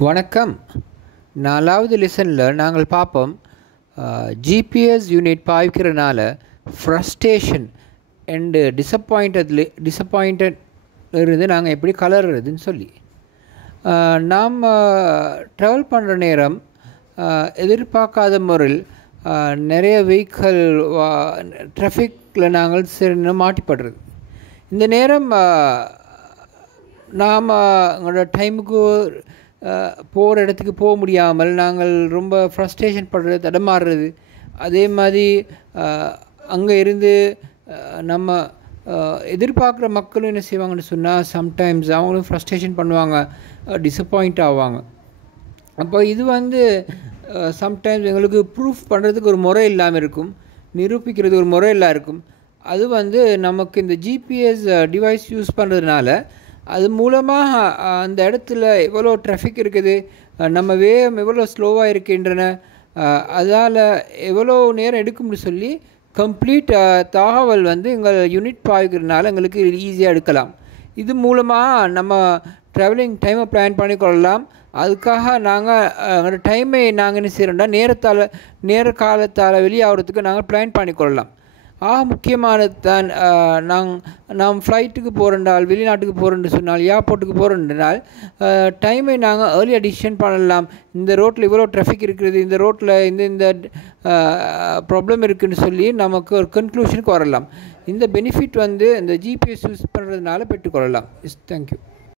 வணக்கம். 4வது லெசனில் நாங்கள் பார்ப்போம் ஜிபிஎஸ் யூனிட் பாய்க்கிறனால ஃப்ரஸ்ட்ரேஷன் அண்டு டிசப்பாயிண்டட் இருந்து நாங்கள் எப்படி கலர்றதுன்னு சொல்லி நாம் ட்ராவல் பண்ணுற நேரம் எதிர்பார்க்காத முறையில் நிறைய வெஹிக்கிள் ட்ராஃபிக்கில் நாங்கள் சில மாட்டிப்படுறது. இந்த நேரம் நாம் எங்களோட டைமுக்கு போகிற இடத்துக்கு போக முடியாமல் நாங்கள் ரொம்ப ஃப்ரஸ்ட்ரேஷன் படுறது, தடமாறுறது. அதே மாதிரி அங்கே இருந்து நம்ம எதிர்பார்க்குற மக்களும் என்ன செய்வாங்கன்னு சொன்னால் சம்டைம்ஸ் அவங்களும் ஃப்ரஸ்ட்ரேஷன் பண்ணுவாங்க, டிசப்பாயிண்ட் ஆவாங்க. அப்போ இது சம்டைம்ஸ் எங்களுக்கு ப்ரூஃப் பண்ணுறதுக்கு ஒரு முறை இல்லாமல் இருக்கும், நிரூபிக்கிறது ஒரு முறை இல்லாமல் இருக்கும். அது நமக்கு இந்த ஜிபிஎஸ் டிவைஸ் யூஸ் பண்ணுறதுனால அது மூலமாக அந்த இடத்துல எவ்வளோ ட்ராஃபிக் இருக்குது, நம்ம வேகம் எவ்வளோ ஸ்லோவாக இருக்கின்றன, அதால் எவ்வளோ நேரம் எடுக்கும்னு சொல்லி கம்ப்ளீட் தகவல் எங்கள் யூனிட் பாய்க்கிறதுனால எங்களுக்கு ஈஸியாக எடுக்கலாம். இது மூலமாக நம்ம ட்ராவலிங் டைமை பிளான் பண்ணி கொள்ளலாம். அதுக்காக நாங்கள் எங்களோட டைமை நாங்கள் என்ன செய்கிறோம்னா நேர காலத்தால் வெளியாகிறதுக்கு நாங்கள் பிளான் பண்ணி கொள்ளலாம். முக்கியமானது தான். நாம் ஃப்ளைட்டுக்கு போகிறோன்றால், வெளிநாட்டுக்கு போகிறோன்னு சொன்னால், ஏர்போர்ட்டுக்கு போகிறோன்றால் டைமை நாங்கள் ஏர்லியாக டிசிஷன் பண்ணலாம். இந்த ரோட்டில் இவ்வளோ ட்ராஃபிக் இருக்கிறது, இந்த ரோட்டில் இந்த ப்ராப்ளம் இருக்குதுன்னு சொல்லி நமக்கு ஒரு கன்க்ளூஷனுக்கு வரலாம். இந்த பெனிஃபிட் இந்த ஜிபிஎஸ் யூஸ் பண்ணுறதுனால பெற்றுக்கொள்ளலாம். தேங்க்யூ.